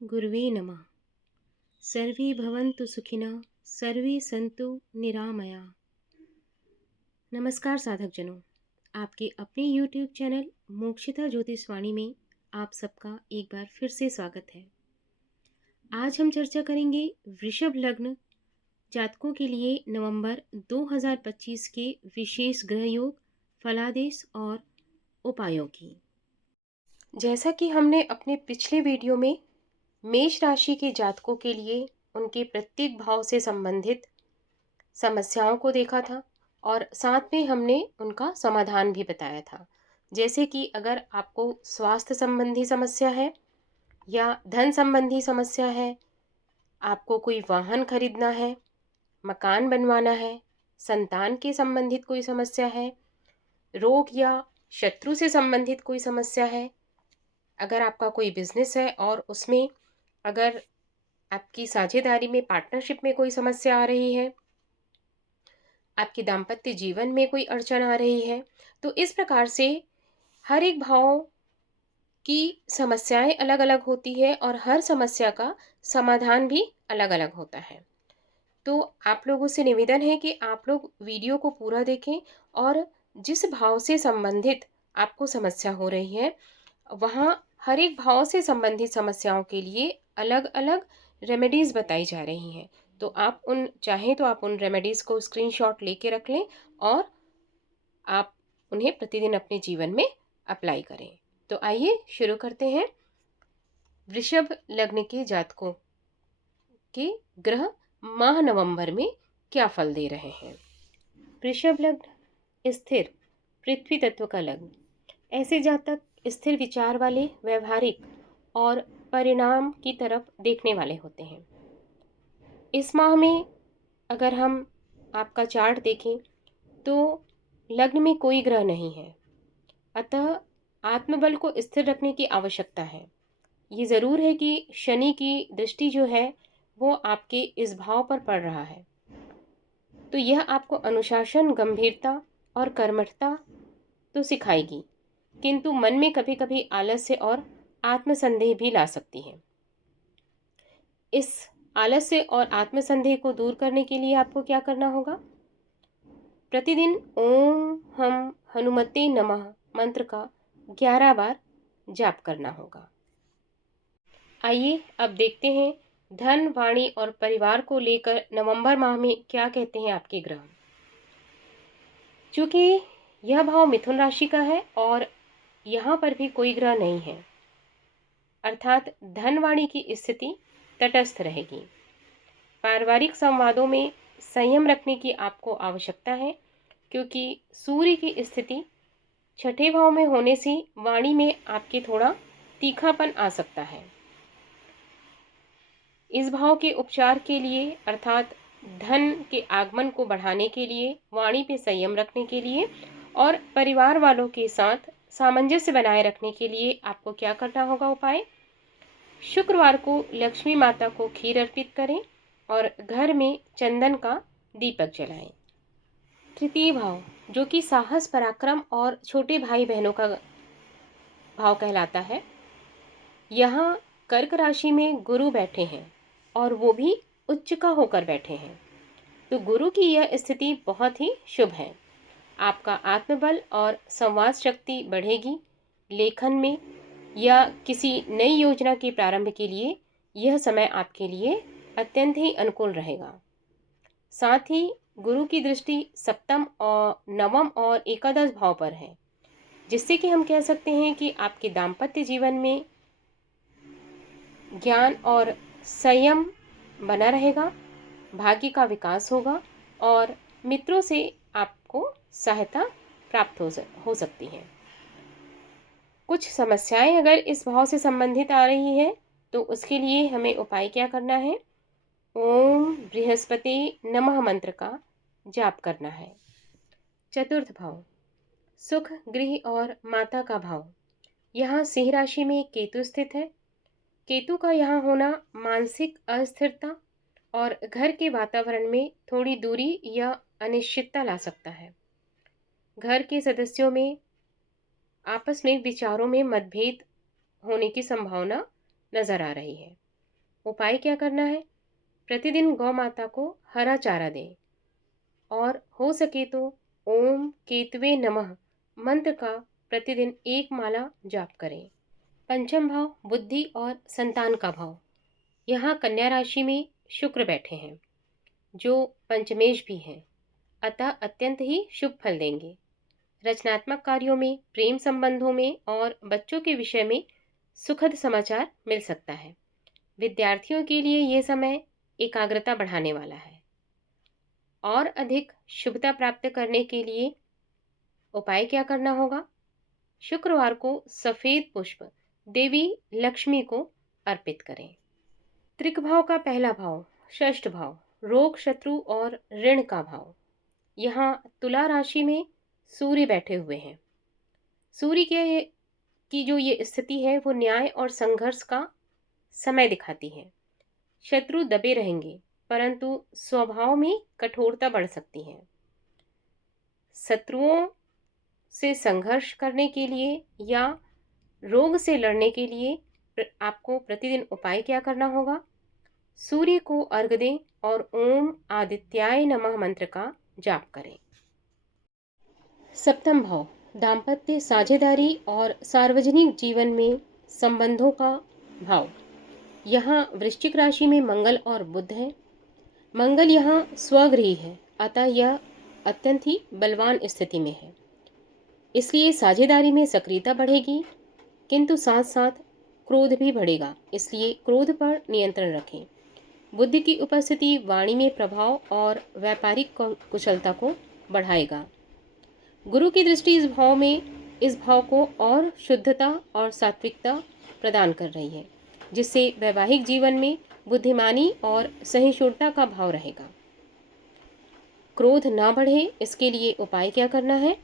गुरुवे नमः। सर्वे भवन्तु सुखिनः, सर्वे सन्तु निरामया। नमस्कार साधक जनों, आपके अपने YouTube चैनल मोक्षिता ज्योतिषवाणी में आप सबका एक बार फिर से स्वागत है। आज हम चर्चा करेंगे वृषभ लग्न जातकों के लिए नवंबर 2025 के विशेष ग्रह योग, फलादेश और उपायों की। जैसा कि हमने अपने पिछले वीडियो में मेष राशि के जातकों के लिए उनके प्रत्येक भाव से संबंधित समस्याओं को देखा था और साथ में हमने उनका समाधान भी बताया था। जैसे कि अगर आपको स्वास्थ्य संबंधी समस्या है या धन संबंधी समस्या है, आपको कोई वाहन खरीदना है, मकान बनवाना है, संतान के संबंधित कोई समस्या है, रोग या शत्रु से संबंधित कोई समस्या है, अगर आपका कोई बिजनेस है और उसमें अगर आपकी साझेदारी में पार्टनरशिप में कोई समस्या आ रही है, आपके दाम्पत्य जीवन में कोई अड़चन आ रही है, तो इस प्रकार से हर एक भाव की समस्याएं अलग अलग होती है और हर समस्या का समाधान भी अलग अलग होता है। तो आप लोगों से निवेदन है कि आप लोग वीडियो को पूरा देखें और जिस भाव से संबंधित आपको समस्या हो रही है, वहाँ हर एक भाव से संबंधित समस्याओं के लिए अलग अलग रेमेडीज़ बताई जा रही हैं। तो आप चाहें तो आप उन रेमेडीज़ को स्क्रीनशॉट लेके रख लें और आप उन्हें प्रतिदिन अपने जीवन में अप्लाई करें। तो आइए शुरू करते हैं। वृषभ लग्न के जातकों के ग्रह माह नवंबर में क्या फल दे रहे हैं। वृषभ लग्न स्थिर पृथ्वी तत्व का लग्न। ऐसे जातक स्थिर विचार वाले, व्यवहारिक और परिणाम की तरफ देखने वाले होते हैं। इस माह में अगर हम आपका चार्ट देखें तो लग्न में कोई ग्रह नहीं है, अतः आत्मबल को स्थिर रखने की आवश्यकता है। ये ज़रूर है कि शनि की दृष्टि जो है वो आपके इस भाव पर पड़ रहा है, तो यह आपको अनुशासन, गंभीरता और कर्मठता तो सिखाएगी, किंतु मन में कभी कभी आलस्य और आत्मसंदेह भी ला सकती है। इस आलस्य और आत्मसंदेह को दूर करने के लिए आपको क्या करना होगा? प्रतिदिन ओम हम हनुमते नमः मंत्र का 11 बार जाप करना होगा। आइए अब देखते हैं धन, वाणी और परिवार को लेकर नवंबर माह में क्या कहते हैं आपके ग्रह। चूंकि यह भाव मिथुन राशि का है और यहाँ पर भी कोई ग्रह नहीं है, अर्थात धनवाणी की स्थिति तटस्थ रहेगी। पारिवारिक संवादों में संयम रखने की आपको आवश्यकता है, क्योंकि सूर्य की स्थिति छठे भाव में होने से वाणी में आपके थोड़ा तीखापन आ सकता है। इस भाव के उपचार के लिए अर्थात धन के आगमन को बढ़ाने के लिए, वाणी पे संयम रखने के लिए और परिवार वालों के साथ सामंजस्य बनाए रखने के लिए आपको क्या करना होगा उपाय? शुक्रवार को लक्ष्मी माता को खीर अर्पित करें और घर में चंदन का दीपक जलाएं। तृतीय भाव जो कि साहस, पराक्रम और छोटे भाई बहनों का भाव कहलाता है, यहाँ कर्क राशि में गुरु बैठे हैं और वो भी उच्च का होकर बैठे हैं, तो गुरु की यह स्थिति बहुत ही शुभ है। आपका आत्मबल और संवाद शक्ति बढ़ेगी। लेखन में या किसी नई योजना के प्रारंभ के लिए यह समय आपके लिए अत्यंत ही अनुकूल रहेगा। साथ ही गुरु की दृष्टि सप्तम और नवम और एकादश भाव पर है, जिससे कि हम कह सकते हैं कि आपके दाम्पत्य जीवन में ज्ञान और संयम बना रहेगा, भाग्य का विकास होगा और मित्रों से आपको सहायता प्राप्त हो सकती है। कुछ समस्याएं अगर इस भाव से संबंधित आ रही है तो उसके लिए हमें उपाय क्या करना है? ओम बृहस्पति नमः मंत्र का जाप करना है। चतुर्थ भाव सुख, गृह और माता का भाव। यहाँ सिंह राशि में केतु स्थित है। केतु का यहाँ होना मानसिक अस्थिरता और घर के वातावरण में थोड़ी दूरी या अनिश्चितता ला सकता है। घर के सदस्यों में आपस में विचारों में मतभेद होने की संभावना नजर आ रही है। उपाय क्या करना है? प्रतिदिन गौ माता को हरा चारा दें और हो सके तो ओम केतवे नमः मंत्र का प्रतिदिन एक माला जाप करें। पंचम भाव बुद्धि और संतान का भाव। यहाँ कन्या राशि में शुक्र बैठे हैं जो पंचमेश भी हैं, अतः अत्यंत ही शुभ फल देंगे। रचनात्मक कार्यों में, प्रेम संबंधों में और बच्चों के विषय में सुखद समाचार मिल सकता है। विद्यार्थियों के लिए यह समय एकाग्रता बढ़ाने वाला है। और अधिक शुभता प्राप्त करने के लिए उपाय क्या करना होगा? शुक्रवार को सफेद पुष्प देवी लक्ष्मी को अर्पित करें। त्रिक भाव का पहला भाव, षष्ठ भाव, रोग शत्रु और ऋण का भाव। यहाँ तुला राशि में सूर्य बैठे हुए हैं। सूर्य की जो ये स्थिति है वो न्याय और संघर्ष का समय दिखाती है। शत्रु दबे रहेंगे परंतु स्वभाव में कठोरता बढ़ सकती है। शत्रुओं से संघर्ष करने के लिए या रोग से लड़ने के लिए आपको प्रतिदिन उपाय क्या करना होगा? सूर्य को अर्घ्य दें और ओम आदित्याय नमः मंत्र का जाप करें। सप्तम भाव, दाम्पत्य, साझेदारी और सार्वजनिक जीवन में संबंधों का भाव। यहाँ वृश्चिक राशि में मंगल और बुध है। मंगल यहाँ स्वगृही है, अतः यह अत्यंत ही बलवान स्थिति में है, इसलिए साझेदारी में सक्रियता बढ़ेगी, किंतु साथ साथ क्रोध भी बढ़ेगा, इसलिए क्रोध पर नियंत्रण रखें। बुद्धि की उपस्थिति वाणी में प्रभाव और व्यापारिक कुशलता को बढ़ाएगा। गुरु की दृष्टि इस भाव को और शुद्धता और सात्विकता प्रदान कर रही है, जिससे वैवाहिक जीवन में बुद्धिमानी और सहिष्णुता का भाव रहेगा। क्रोध ना बढ़े इसके लिए उपाय क्या करना है?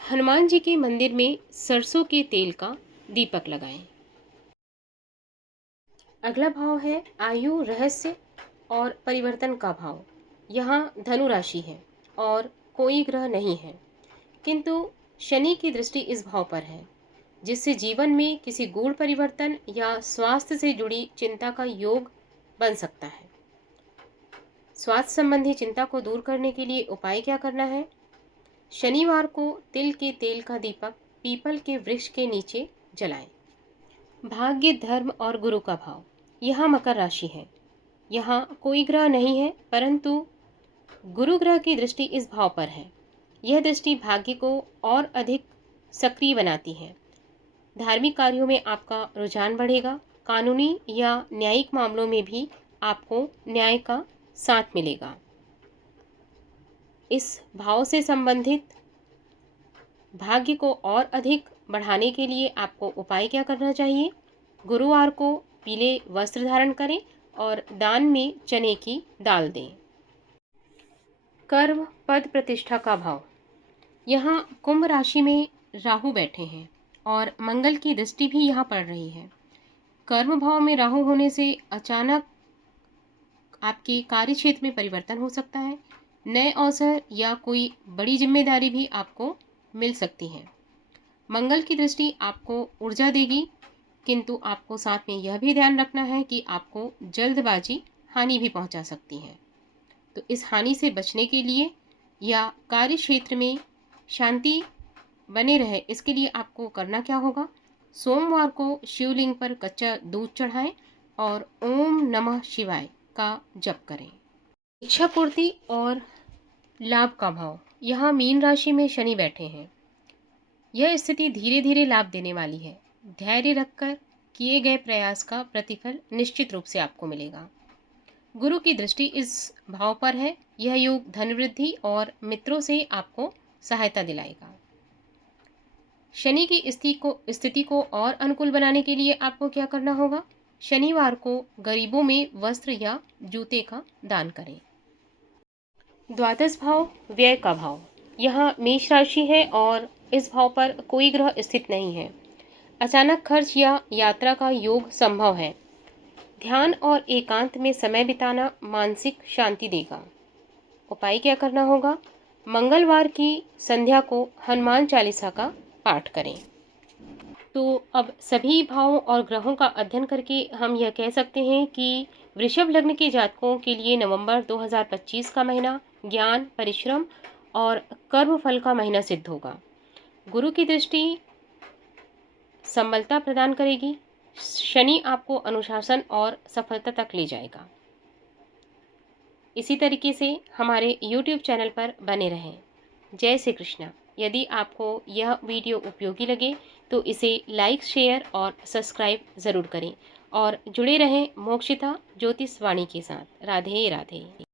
हनुमान जी के मंदिर में सरसों के तेल का दीपक लगाएं। अगला भाव है आयु, रहस्य और परिवर्तन का भाव। यहाँ धनु राशि है और कोई ग्रह नहीं है, किंतु शनि की दृष्टि इस भाव पर है, जिससे जीवन में किसी गूढ़ परिवर्तन या स्वास्थ्य से जुड़ी चिंता का योग बन सकता है। स्वास्थ्य संबंधी चिंता को दूर करने के लिए उपाय क्या करना है? शनिवार को तिल के तेल का दीपक पीपल के वृक्ष के नीचे जलाएं। भाग्य, धर्म और गुरु का भाव। यहाँ मकर राशि है। यहाँ कोई ग्रह नहीं है, परंतु गुरु ग्रह की दृष्टि इस भाव पर है। यह दृष्टि भाग्य को और अधिक सक्रिय बनाती है। धार्मिक कार्यों में आपका रुझान बढ़ेगा। कानूनी या न्यायिक मामलों में भी आपको न्याय का साथ मिलेगा। इस भाव से संबंधित भाग्य को और अधिक बढ़ाने के लिए आपको उपाय क्या करना चाहिए? गुरुवार को पीले वस्त्र धारण करें और दान में चने की दाल दें। कर्म, पद, प्रतिष्ठा का भाव। यहाँ कुंभ राशि में राहु बैठे हैं और मंगल की दृष्टि भी यहाँ पड़ रही है। कर्म भाव में राहु होने से अचानक आपके कार्य क्षेत्र में परिवर्तन हो सकता है। नए अवसर या कोई बड़ी जिम्मेदारी भी आपको मिल सकती है। मंगल की दृष्टि आपको ऊर्जा देगी, किंतु आपको साथ में यह भी ध्यान रखना है कि आपको जल्दबाजी हानि भी पहुंचा सकती है। तो इस हानि से बचने के लिए या कार्य क्षेत्र में शांति बने रहे, इसके लिए आपको करना क्या होगा? सोमवार को शिवलिंग पर कच्चा दूध चढ़ाएं और ओम नमः शिवाय का जप करें। इच्छा पूर्ति और लाभ का भाव। यहाँ मीन राशि में शनि बैठे हैं। यह स्थिति धीरे धीरे लाभ देने वाली है। धैर्य रखकर किए गए प्रयास का प्रतिफल निश्चित रूप से आपको मिलेगा। गुरु की दृष्टि इस भाव पर है। यह योग धन वृद्धि और मित्रों से आपको सहायता दिलाएगा। शनि की स्थिति को और अनुकूल बनाने के लिए आपको क्या करना होगा? शनिवार को गरीबों में वस्त्र या जूते का दान करें। द्वादश भाव, व्यय का भाव। यहाँ मेष राशि है और इस भाव पर कोई ग्रह स्थित नहीं है। अचानक खर्च या यात्रा का योग संभव है। ध्यान और एकांत में समय बिताना मानसिक शांति देगा। उपाय क्या करना होगा? मंगलवार की संध्या को हनुमान चालीसा का पाठ करें। तो अब सभी भावों और ग्रहों का अध्ययन करके हम यह कह सकते हैं कि वृषभ लग्न के जातकों के लिए नवंबर 2025 का महीना ज्ञान, परिश्रम और कर्म फल का महीना सिद्ध होगा। गुरु की दृष्टि संबलता प्रदान करेगी। शनि आपको अनुशासन और सफलता तक ले जाएगा। इसी तरीके से हमारे YouTube चैनल पर बने रहें। जय श्री कृष्ण। यदि आपको यह वीडियो उपयोगी लगे तो इसे लाइक, शेयर और सब्सक्राइब ज़रूर करें और जुड़े रहें मोक्षिता ज्योतिष वाणी के साथ। राधे राधे।